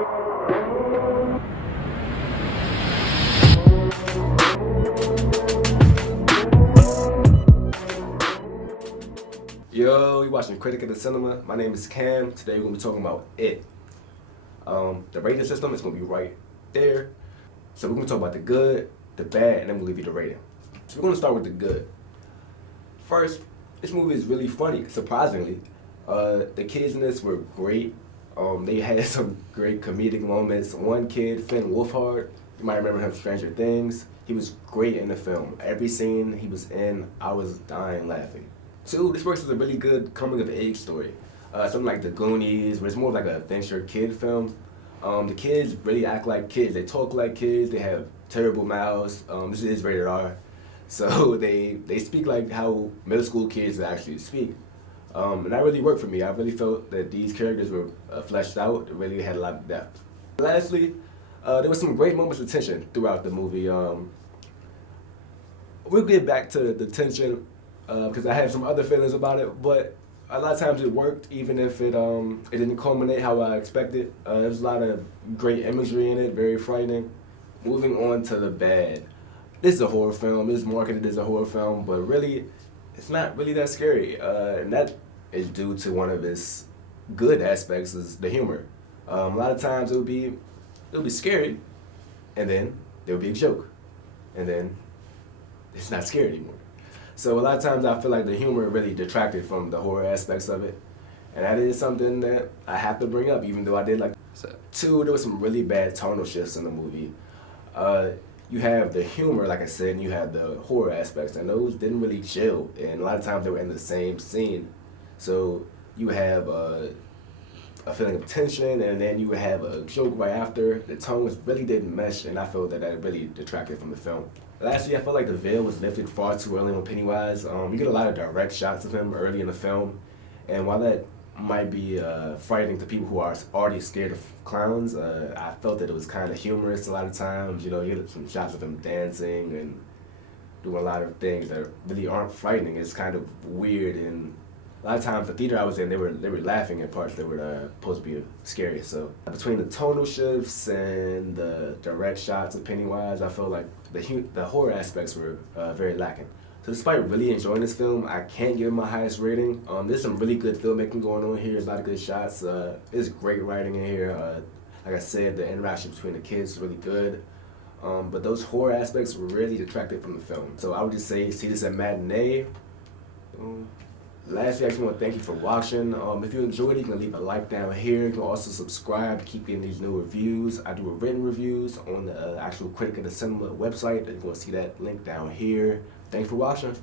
Yo, you watching Critic of the Cinema. My name is Cam. Today we're going to be talking about It. The rating system is going to be right there. So we're going to talk about the good, the bad, and then we'll give you the rating. So we're going to start with the good. First, this movie is really funny, surprisingly. The kids in this were great. They had some great comedic moments. One kid, Finn Wolfhard, you might remember him from Stranger Things. He was great in the film. Every scene he was in, I was dying laughing. Two, this works as a really good coming-of-age story. Something like The Goonies, where it's more of like an adventure kid film. The kids really act like kids. They talk like kids. They have terrible mouths. This is rated R. So they speak like how middle school kids actually speak. And that really worked for me. I really felt that these characters were fleshed out. It really had a lot of depth. Lastly, there were some great moments of tension throughout the movie. We'll get back to the tension because I have some other feelings about it, but a lot of times it worked even if it didn't culminate how I expected. There was a lot of great imagery in it, very frightening. Moving on to the bad. This is a horror film. It's marketed as a horror film, but really, it's not really that scary. And that is due to one of its good aspects, is the humor. A lot of times it'll be scary, and then there'll be a joke, and then it's not scary anymore. So a lot of times I feel like the humor really detracted from the horror aspects of it. And that is something that I have to bring up, even though I did like so. Two, there was some really bad tonal shifts in the movie. You have the humor, like I said, and you have the horror aspects, and those didn't really gel. And a lot of times they were in the same scene. So you have a feeling of tension, and then you would have a joke right after. The tones really didn't mesh, and I felt that really detracted from the film. Lastly, I felt like the veil was lifted far too early on Pennywise. You get a lot of direct shots of him early in the film, and while that might be frightening to people who are already scared of clowns, I felt that it was kind of humorous a lot of times. You know, you get some shots of him dancing and doing a lot of things that really aren't frightening. It's kind of weird, and a lot of times the theater I was in, they were laughing at parts that were supposed to be scary. So between the tonal shifts and the direct shots of Pennywise, I felt like the horror aspects were very lacking. So despite really enjoying this film, I can't give it my highest rating. There's some really good filmmaking going on here. There's a lot of good shots. There's great writing in here. Like I said, the interaction between the kids is really good. But those horror aspects were really detracted from the film. So I would just say, see this at matinee. Lastly, I just want to thank you for watching. If you enjoyed it, you can leave a like down here. You can also subscribe to keep getting these new reviews. I do written reviews on the actual Critic of the Cinema website. You're going to see that link down here. Thanks for watching.